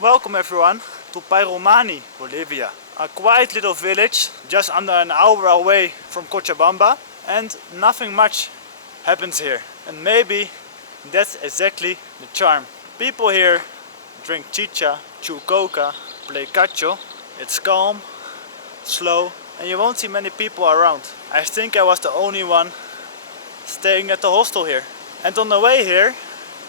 Welcome everyone to Pairumani, Bolivia. A quiet little village just under an hour away from Cochabamba, and nothing much happens here. And maybe that's exactly the charm. People here drink chicha, chew coca, play cacho. It's calm, slow, and you won't see many people around. I think I was the only one staying at the hostel here. And on the way here,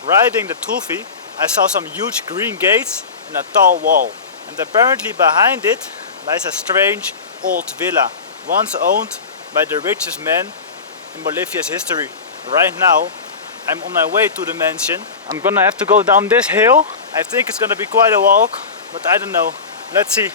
riding the Trufi, I saw some huge green gates and a tall wall. And apparently behind it lies a strange old villa, once owned by the richest man in Bolivia's history. Right now, I'm on my way to the mansion. I'm gonna have to go down this hill. I think it's gonna be quite a walk, but I don't know. Let's see.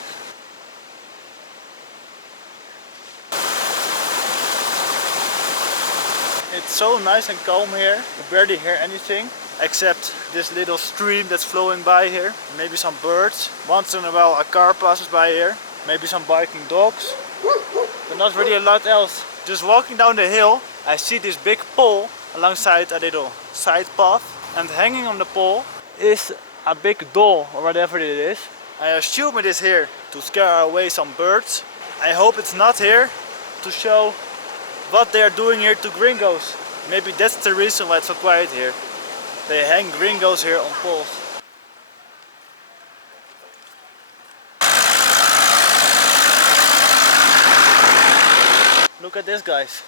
It's so nice and calm here. You barely hear anything except this little stream that's flowing by here. Maybe some birds. Once in a while a car passes by here. Maybe some barking dogs. But not really a lot else. Just walking down the hill, I see this big pole alongside a little side path. And hanging on the pole is a big doll or whatever it is. I assume it is here to scare away some birds. I hope it's not here to show what they are doing here to gringos. Maybe that's the reason why it's so quiet here. They hang gringos here on poles. Look at this, guys.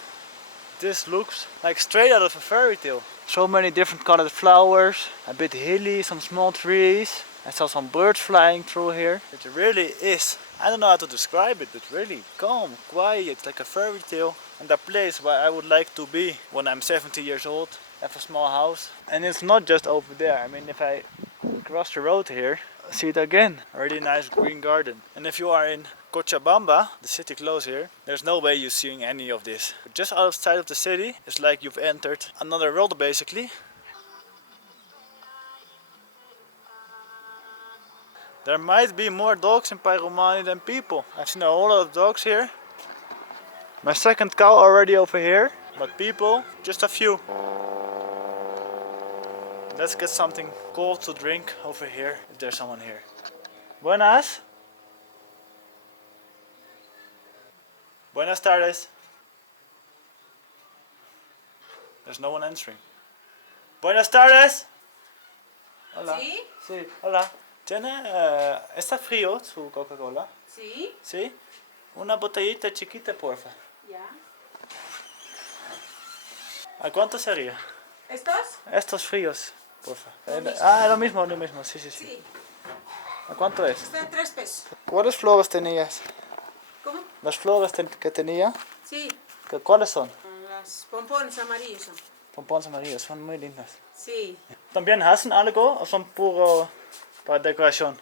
This looks like straight out of a fairy tale. So many different colored flowers, a bit hilly, some small trees. I saw some birds flying through here. It really is, I don't know how to describe it, but really calm, quiet, like a fairy tale. And a place where I would like to be when I'm 70 years old, have a small house. And it's not just over there. I mean, if I cross the road here, see it again. A really nice green garden. And if you are in Cochabamba, the city close here, there's no way you're seeing any of this. But just outside of the city, it's like you've entered another world basically. There might be more dogs in Pairumani than people. I've seen a whole lot of dogs here. My second cow already over here, but people, just a few. Let's get something cold to drink over here, if there's someone here. Buenas. Buenas tardes. There's no one answering. Buenas tardes. Hola. ¿Sí? Sí, hola. ¿Tiene, está frío su Coca-Cola? Sí. ¿Sí? Una botellita chiquita, porfa. Ya. ¿A cuánto sería? ¿Estos? Estos fríos, porfa. Lo mismo, sí. Sí. ¿A cuánto es? Están 3 pesos. ¿Cuáles flores tenías? ¿Cómo? Las flores que tenía, Sí. ¿cuáles son? Las pompones amarillos son. Pompones amarillos, son muy lindas. Sí. ¿También hacen algo o son puro para decoración?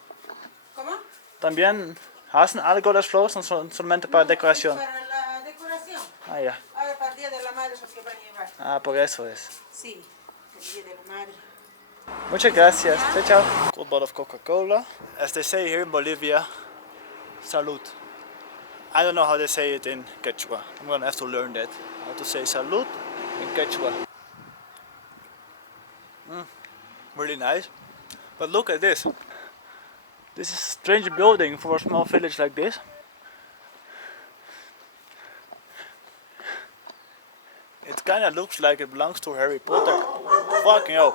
¿Cómo? ¿También hacen algo las flores o son solamente para decoración? Para la decoración. Ah, ya. Ahora para el Día de la Madre es lo que van a llevar. Ah, por eso es. Sí. El Día de la Madre. Muchas gracias. Chao. Cold bottle of Coca-Cola. As they say here in Bolivia, salud. I don't know how they say it in Quechua. I'm gonna have to learn that. How to say salud in Quechua. Really nice. But look at this. This is a strange building for a small village like this. It kinda looks like it belongs to Harry Potter. Fucking hell.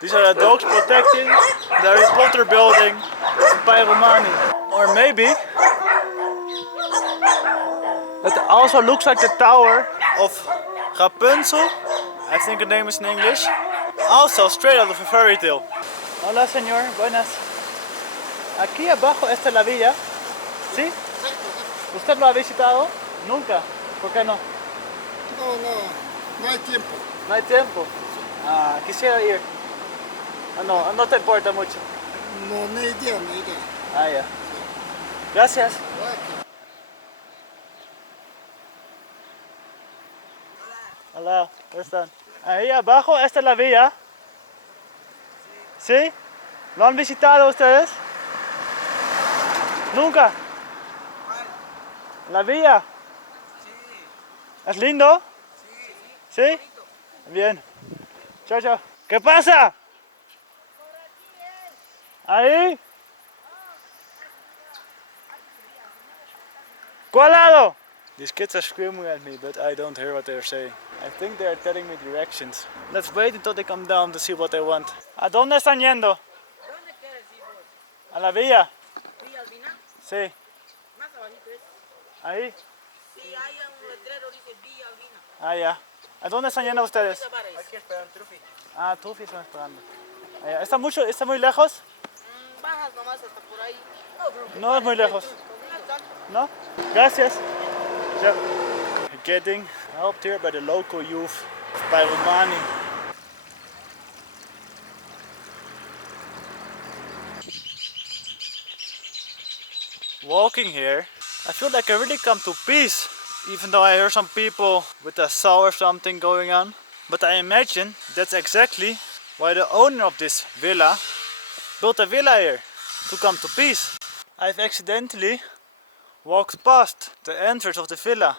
These are the dogs protecting the Harry Potter building in Pairumani. Or maybe it also looks like the tower of Rapunzel. I think the name is in English. Also straight out of a fairy tale. Hola señor, buenas. Aquí abajo está la villa. ¿Sí? ¿Usted lo ha visitado? Nunca. ¿Por qué no? No hay tiempo. No hay tiempo. Ah, quisiera ir. No te importa mucho. No hay idea. Ah, ya. Gracias. Hola, ¿cómo están? Ahí abajo está la villa. ¿Sí? ¿Lo han visitado ustedes? ¿Nunca? ¿La villa? ¿Es lindo? ¿Sí? Bien. Chao. ¿Qué pasa? Ahí. ¿Cuál lado? These kids are screaming at me, but I don't hear what they're saying. I think they're telling me directions. Let's wait until they come down to see what they want. ¿A dónde están yendo? ¿Dónde quieres ir vos? A la villa. ¿Villa Albina? Sí. Más abajito es. Ahí. Sí, hay un letrero dice Villa Albina. Ah, ya. ¿A dónde están yendo ustedes? Aquí esperan Trufi. Ah, Tufi están esperando. Ah, ya. ¿Está muy lejos? Bajas nomás hasta por ahí. No es muy lejos. No? Gracias. So, getting helped here by the local youth of Pairumani. Walking here, I feel like I really come to peace, even though I hear some people with a saw or something going on. But I imagine that's exactly why the owner of this villa built a villa here, to come to peace. I've accidentally walked past the entrance of the villa.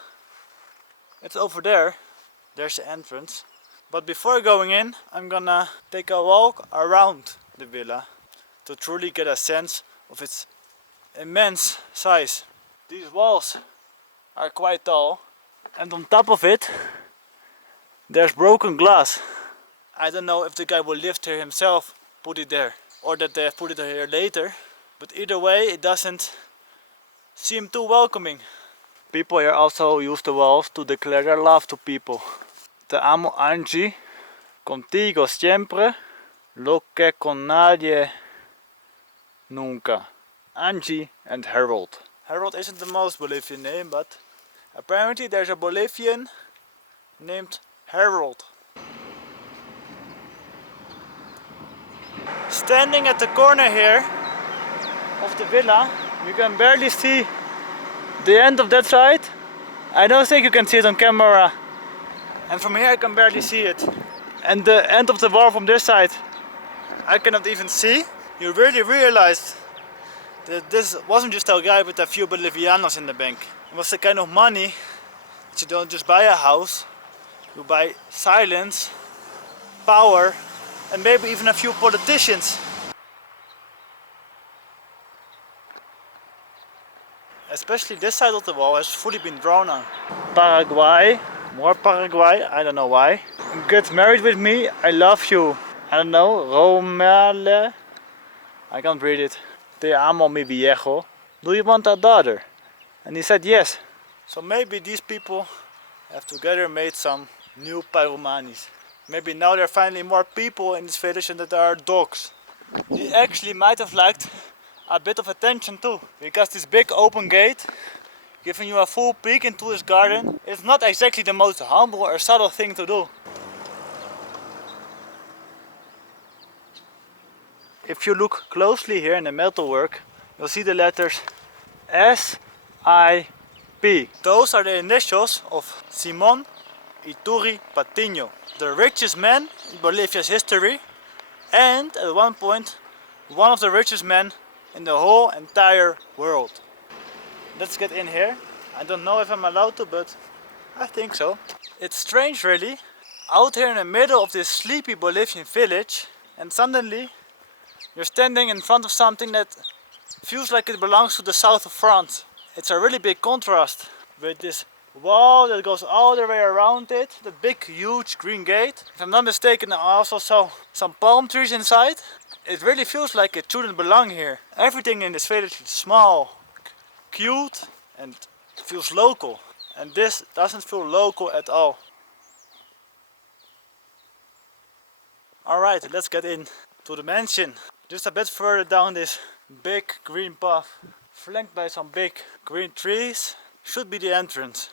It's over there, there's the entrance. But before going in, I'm gonna take a walk around the villa to truly get a sense of its immense size. These walls are quite tall, and on top of it there's broken glass. I don't know if the guy who lived here himself put it there, or that they have put it here later, but either way it doesn't seem too welcoming. People here also use the walls to declare their love to people. Te amo Angie, contigo siempre, lo que con nadie nunca. Angie and Harold. Harold isn't the most Bolivian name, but apparently there's a Bolivian named Harold. Standing at the corner here of the villa, you can barely see the end of that side. I don't think you can see it on camera. And from here I can barely see it. And the end of the wall from this side I cannot even see. You really realize that this wasn't just a guy with a few Bolivianos in the bank. It was the kind of money that you don't just buy a house, you buy silence, power, and maybe even a few politicians. Especially this side of the wall has fully been drawn on. Paraguay, more Paraguay, I don't know why. Get married with me, I love you. I don't know, Romale. I can't read it. Te amo mi viejo. Do you want a daughter? And he said yes. So maybe these people have together made some new Pairumanis. Maybe now there are finally more people in this village than there are dogs. He actually might have liked a bit of attention too, because this big open gate giving you a full peek into his garden is not exactly the most humble or subtle thing to do. If you look closely here in the metalwork, you'll see the letters S.I.P. Those are the initials of Simón I Patiño, the richest man in Bolivia's history, and at one point one of the richest men in the whole entire world. Let's get in here. I don't know if I'm allowed to, but I think so. It's strange really, out here in the middle of this sleepy Bolivian village, and suddenly you're standing in front of something that feels like it belongs to the south of France. It's a really big contrast with this wall that goes all the way around it, the big huge green gate. If I'm not mistaken, I also saw some palm trees inside. It really feels like it shouldn't belong here. Everything in this village is small, cute, and feels local. And this doesn't feel local at all. Alright, let's get in to the mansion. Just a bit further down this big green path, flanked by some big green trees, should be the entrance.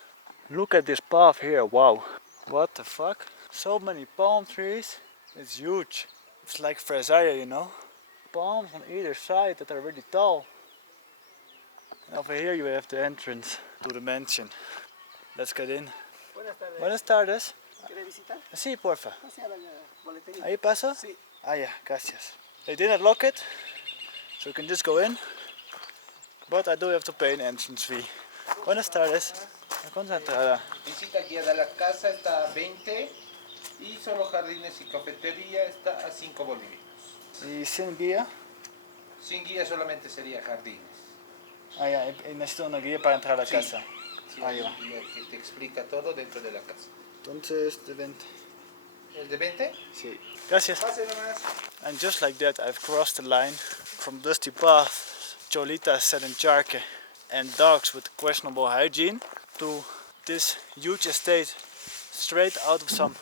Look at this path here, wow. What the fuck? So many palm trees, it's huge. It's like Versailles, you know? Palms on either side that are really tall. And over here you have the entrance to the mansion. Let's get in. Buenas tardes. Buenas tardes. ¿Quiere visitar? Sí, porfa. Hacia la boletería. Ahí paso? Sí. Ah, yeah, gracias. They didn't lock it, so you can just go in. But I do have to pay an entrance fee. Buenas tardes. ¿Cuánto es la entrada? Visita guiada a la casa está a 20 y solo jardines y cafetería está a 5 bolivianos. ¿Y sin guía? Sin guía solamente sería jardines. Ah, ya, y necesito una guía para entrar a la Sí. casa. Sí, Ahí va. un guía que te explica todo dentro de la casa. Entonces, de 20. ¿El de 20? Sí. Gracias. Pase nomás. And just like that, I've crossed the line from dusty paths, cholitas selling charque, and dogs with questionable hygiene, to this huge estate straight out of some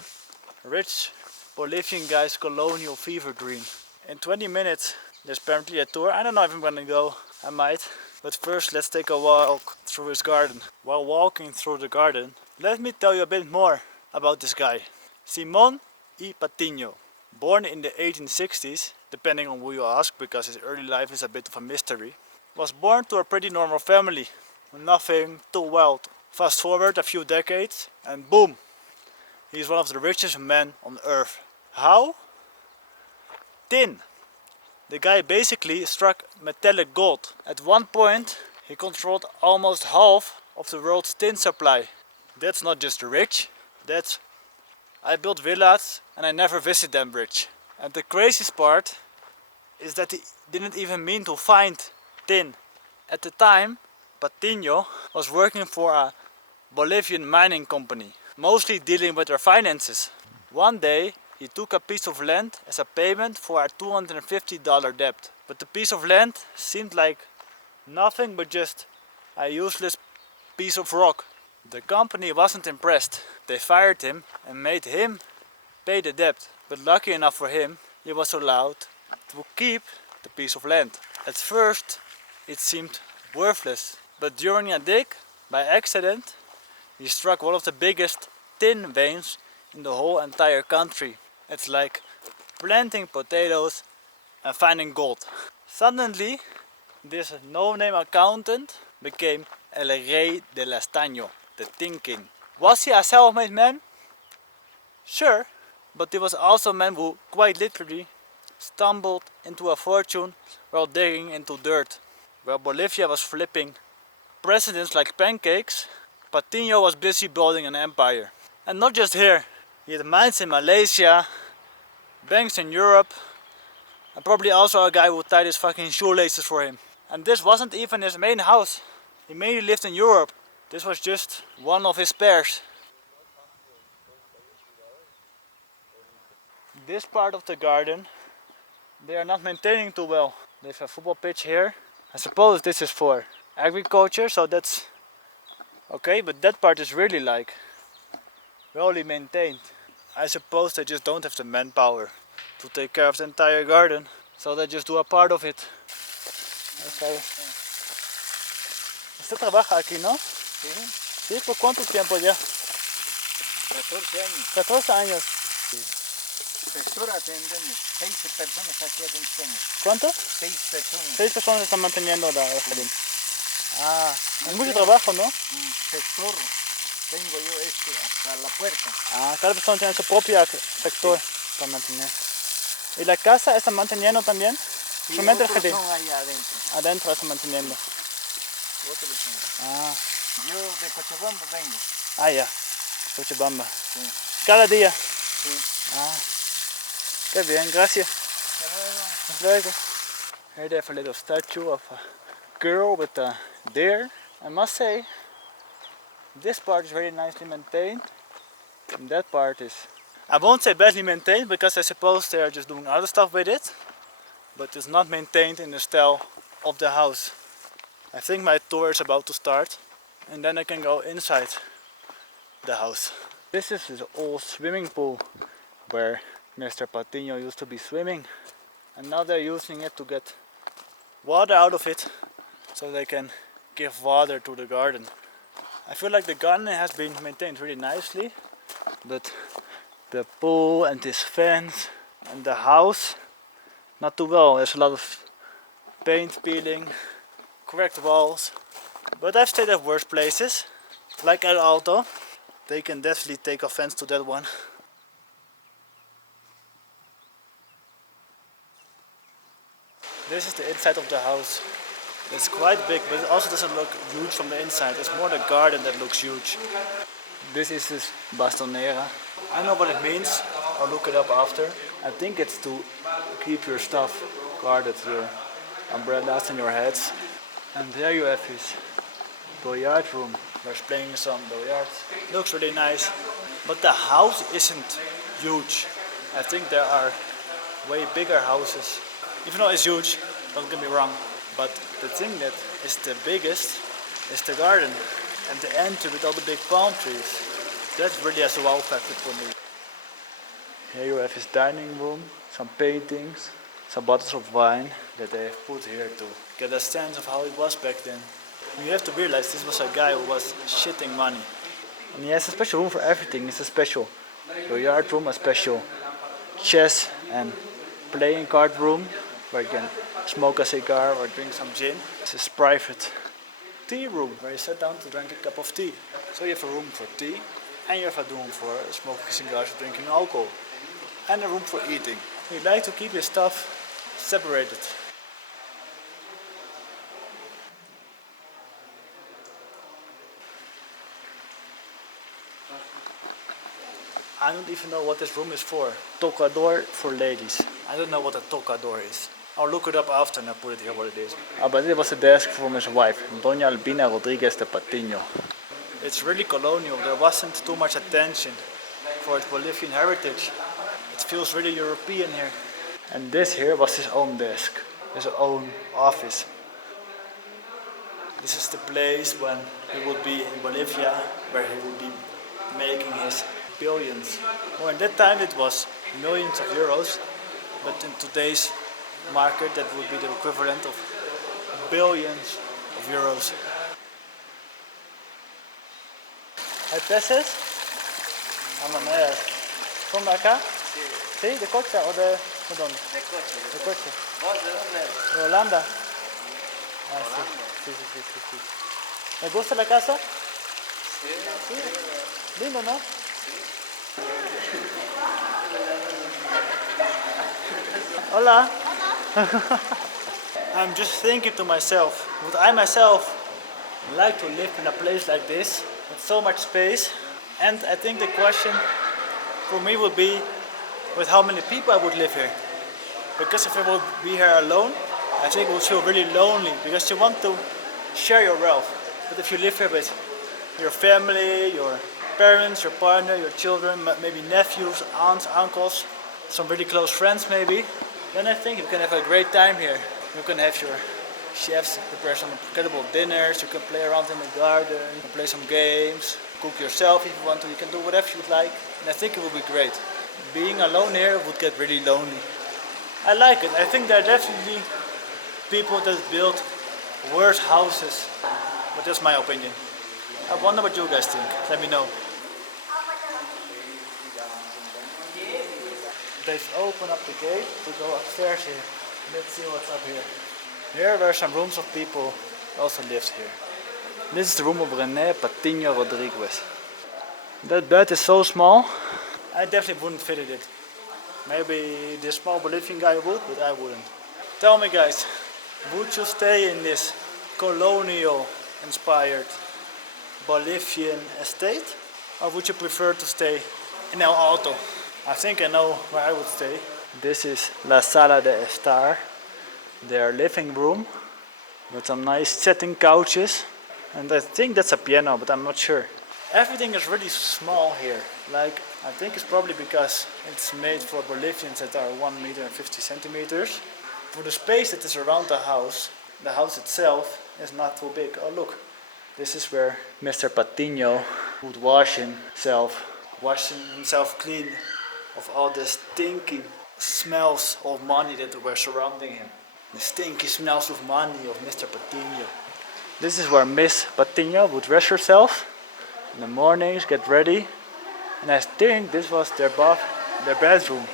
rich Bolivian guy's colonial fever dream. In 20 minutes, there's apparently a tour. I don't know if I'm gonna go. I might. But first, let's take a walk through his garden. While walking through the garden, let me tell you a bit more about this guy. Simón I. Patiño. Born in the 1860s, depending on who you ask, because his early life is a bit of a mystery, was born to a pretty normal family, nothing too wild. Fast forward a few decades, and boom, he's one of the richest men on earth. How? Tin. The guy basically struck metallic gold. At one point, he controlled almost half of the world's tin supply. That's not just rich, that's I built villas and I never visit them rich. And the craziest part is that he didn't even mean to find tin. At the time, Patiño was working for a Bolivian mining company, mostly dealing with their finances. One day, he took a piece of land as a payment for a $250 debt. But the piece of land seemed like nothing but just a useless piece of rock. The company wasn't impressed. They fired him and made him pay the debt. But lucky enough for him, he was allowed to keep the piece of land. At first, it seemed worthless. But during a dig, by accident, he struck one of the biggest tin veins in the whole entire country. It's like planting potatoes and finding gold. Suddenly, this no-name accountant became El Rey del Estaño, the Tin King. Was he a self-made man? Sure, but he was also a man who quite literally stumbled into a fortune while digging into dirt. While Bolivia was flipping presidents like pancakes, Patiño was busy building an empire. And not just here. He had mines in Malaysia, banks in Europe, and probably also a guy who tied his fucking shoelaces for him. And this wasn't even his main house. He mainly lived in Europe. This was just one of his spares. This part of the garden, they are not maintaining too well. They have a football pitch here. I suppose this is for agriculture, so that's okay, but that part is really like well maintained. I suppose they just don't have the manpower to take care of the entire garden, so they just do a part of it. Usted trabaja aquí, ¿no? Sí, Sí, ¿por cuánto tiempo ya? 14 años. 14 años. Sector atendemos. 6 personas aquí adentro. ¿Cuánto? 6 personas. 6 personas están manteniendo el jardín. Ah, es mucho trabajo, ¿no? Sector. Tengo yo hasta la puerta. Ah, cada persona tiene su propio sector para mantener. ¿Y la casa está manteniendo también? Y Solamente el otros jardín. son allá adentro. Adentro está manteniendo. Otros son. Ah, Yo de Cochabamba vengo. ah ya. Cochabamba. Sí. Cada día. Sí. Ah, qué bien, gracias. Hasta luego. Hasta luego. Here they have a little statue of a girl with a deer. I must say, this part is very nicely maintained. And that part is, I won't say badly maintained, because I suppose they are just doing other stuff with it. But it's not maintained in the style of the house. I think my tour is about to start, and then I can go inside the house. This is his old swimming pool where Mr. Patiño used to be swimming, and now they're using it to get water out of it so they can give water to the garden. I feel like the garden has been maintained really nicely, but the pool and this fence and the house, not too well. There's a lot of paint peeling, cracked walls, but I've stayed at worse places, like El Alto. They can definitely take offense to that one. This is the inside of the house. It's quite big, but it also doesn't look huge from the inside. It's more the garden that looks huge. This is his bastonera. I know what it means. I'll look it up after. I think it's to keep your stuff guarded here. umbrellas on your heads. And there you have his billiard room. There's playing some billiards. Looks really nice. But the house isn't huge. I think there are way bigger houses. Even though it's huge, don't get me wrong. But the thing that is the biggest is the garden. And the entry with all the big palm trees. That really has a wow factor for me. Here you have his dining room, some paintings, some bottles of wine that they have put here to get a sense of how it was back then. And you have to realize this was a guy who was shitting money. And he has a special room for everything. It's a special billiard room, a special chess and playing card room where you can smoke a cigar or drink some gin. It's his private tea room where you sit down to drink a cup of tea. So you have a room for tea and you have a room for smoking cigars or drinking alcohol. And a room for eating. He likes to keep his stuff separated. I don't even know what this room is for. Tocador for ladies. I don't know what a tocador is. I'll look it up after and I'll put it here what it is. But it was a desk from his wife, Doña Albina Rodriguez de Patiño. It's really colonial. There wasn't too much attention for its Bolivian heritage. It feels really European here. And this here was his own desk, his own office. This is the place when he would be in Bolivia, where he would be making his billions. Well, in that time it was millions of euros, but in today's market that would be the equivalent of billions of euros. ¿Hay peces? Amanecer. ¿Son de acá? Sí. ¿De coche o de dónde? De coche. De coche. ¿Vos de dónde eres? ¿De Holanda? Ah, sí. Sí. ¿Me gusta la casa? Sí. Sí. Lindo, ¿no? Hola. I'm just thinking to myself, would I myself like to live in a place like this with so much space? And I think the question for me would be with how many people I would live here. Because if I would be here alone, I think it would feel really lonely because you want to share your wealth. But if you live here with your family, your parents, your partner, your children, maybe nephews, aunts, uncles, some really close friends maybe, then I think you can have a great time here. You can have your chefs prepare some incredible dinners, you can play around in the garden, you can play some games, cook yourself if you want to, you can do whatever you'd like. And I think it would be great. Being alone here would get really lonely. I like it. I think there are definitely people that build worse houses, but that's my opinion. I wonder what you guys think. Let me know. They've opened up the gate to go upstairs here. Let's see what's up here. Here were some rooms of people who also lived here. This is the room of René Patiño Rodriguez. That bed is so small, I definitely wouldn't fit in it. Maybe this small Bolivian guy would, but I wouldn't. Tell me guys, would you stay in this colonial inspired Bolivian estate? Or would you prefer to stay in El Alto? I think I know where I would stay. This is La Sala de Estar, their living room, with some nice setting couches. And I think that's a piano, but I'm not sure. Everything is really small here. Like, I think it's probably because it's made for Bolivians that are 1 meter and 50 centimeters. For the space that is around the house itself is not too big. Oh look, this is where Mr. Patiño would wash himself clean of all the stinky smells of money that were surrounding him. The stinky smells of money of Mr. Patiño. This is where Miss Patiño would dress herself in the mornings, get ready. And I think this was their bedroom.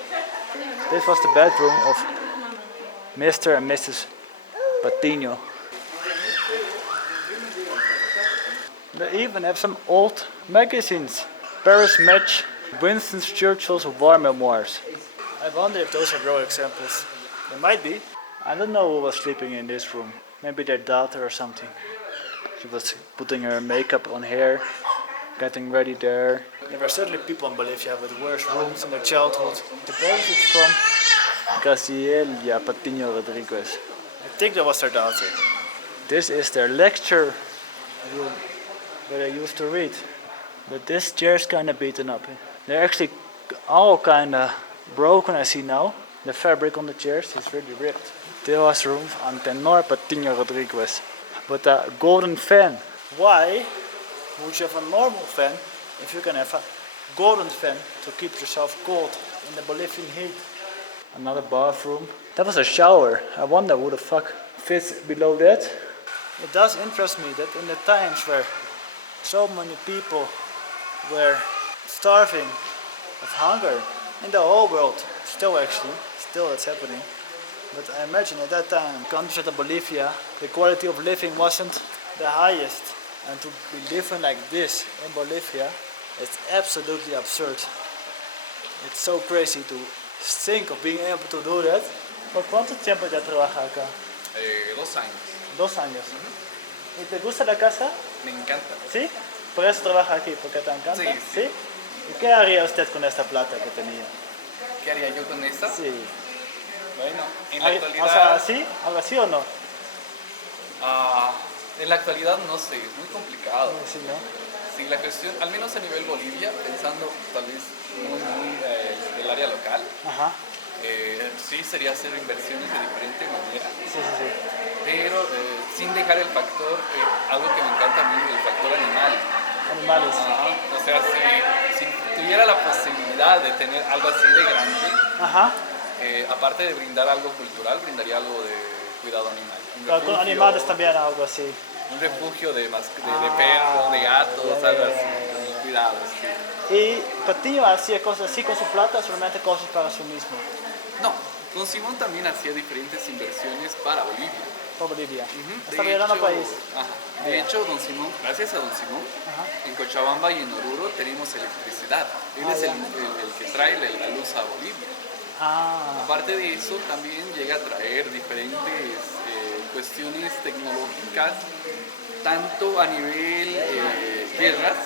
This was the bedroom of Mr. and Mrs. Patiño. They even have some old magazines. Paris Match, Winston Churchill's War Memoirs. I wonder if those are real examples. They might be. I don't know who was sleeping in this room. Maybe their daughter or something. She was putting her makeup on hair, getting ready there. There were certainly people in Bolivia with worse rooms in their childhood. Suppose it's from Graciela Patiño Rodriguez. I think that was their daughter. This is their lecture room where they used to read. But this chair's kind of beaten up. They're actually all kind of broken, I see now. The fabric on the chairs is really ripped. There was room on tenor Patiño Rodriguez. But a golden fan. Why would you have a normal fan if you can have a golden fan to keep yourself cold in the Bolivian heat? Another bathroom. That was a shower. I wonder who the fuck fits below that. It does interest me that in the times where so many people were starving of hunger in the whole world, still it's happening. But I imagine at that time, countries like Bolivia, the quality of living wasn't the highest. And to be living like this in Bolivia, it's absolutely absurd. It's so crazy to think of being able to do that. ¿Por cuánto tiempo ya trabaja acá? 2 años. 2 años. ¿Y te gusta la casa? Me encanta. ¿Sí? Por eso trabaja aquí, porque te encanta. Sí, sí. ¿Y qué haría usted con esta plata que tenía? ¿Qué haría yo con esta? Sí. Bueno, en la O actualidad... sea, ¿sí? ¿Algo así o no? En la actualidad no sé, es muy complicado. Sí, ¿no? Sí, la cuestión, al menos a nivel Bolivia, pensando tal vez muy del área local, Ajá. sí sería hacer inversiones de diferente manera, Sí. pero sin dejar el factor, algo que me encanta a mí, el factor animal. Animales. Ajá. O sea, si tuviera la posibilidad de tener algo así de grande, Ajá. aparte de brindar algo cultural, brindaría algo de cuidado animal. Pero con animales también algo así. Un refugio de perros, de gatos, algo así, con cuidados. Sí. ¿Y Patiño hacía cosas así con su plata o solamente cosas para sí mismo? No, con Simón también hacía diferentes inversiones para Bolivia. Por Bolivia. Ujú. Está llegando al país. Ajá. De hecho, don Simón, gracias a don Simón, en Cochabamba y en Oruro tenemos electricidad. Él es el que trae la luz a Bolivia. Aparte de eso, también llega a traer diferentes cuestiones tecnológicas, tanto a nivel guerras,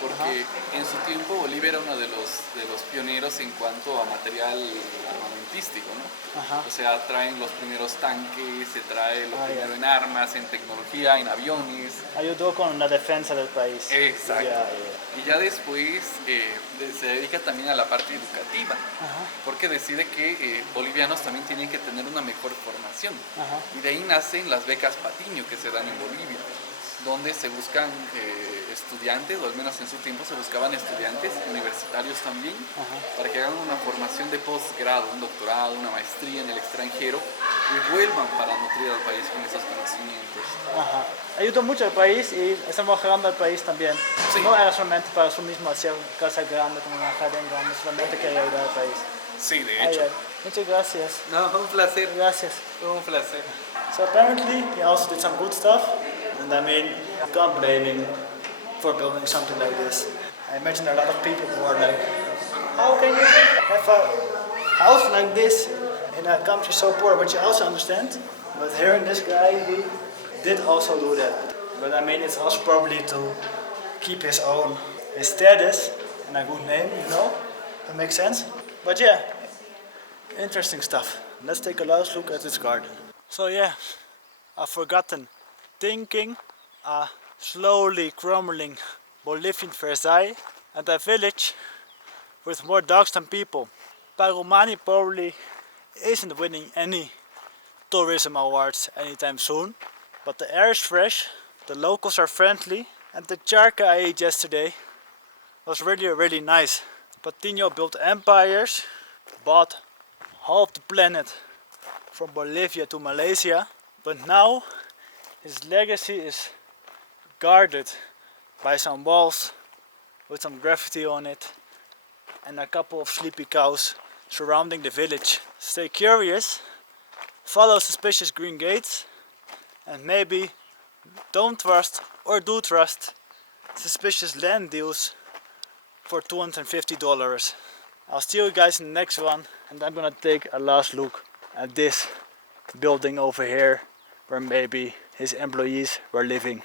porque en su tiempo Bolivia era uno de los pioneros en cuanto a material armamentístico, ¿no? O sea, traen los primeros tanques, se trae lo primero en armas, en tecnología, en aviones. Ayudó con la defensa del país. Exacto. Y ya después se dedica también a la parte educativa, porque decide que bolivianos también tienen que tener una mejor formación. Y de ahí nacen las becas Patiño que se dan en Bolivia, donde se buscan estudiantes, o al menos en su tiempo se buscaban estudiantes universitarios también, para que hagan una formación de posgrado, un doctorado, una maestría en el extranjero y vuelvan para nutrir al país con esos conocimientos. Ayudó mucho al país y estamos mejorando al país también. Sí. No era solamente para su mismo hacer casa grande, como una jardín grande, solamente quería ayudar al país. Sí, de hecho. Muchas gracias. No, un placer. Gracias. Un placer. So apparently he also did some good stuff, and I mean, you can't blame him for building something like this. I imagine a lot of people who are like, how can you have a house like this in a country so poor? But you also understand, but hearing this guy, he did also do that. But I mean, it's also probably to keep his status and a good name, you know? That makes sense. But yeah, interesting stuff. Let's take a last look at this garden. So yeah, a forgotten thinking, a slowly crumbling Bolivian Versailles, and a village with more dogs than people. Pairumani probably isn't winning any tourism awards anytime soon, but the air is fresh, the locals are friendly, and the charca I ate yesterday was really nice. Patiño built empires, bought half the planet from Bolivia to Malaysia, but now his legacy is guarded by some walls with some graffiti on it and a couple of sleepy cows surrounding the village. Stay curious, follow suspicious green gates, and maybe don't trust or do trust suspicious land deals for $250. I'll see you guys in the next one, and I'm gonna take a last look at this building over here where maybe his employees were living.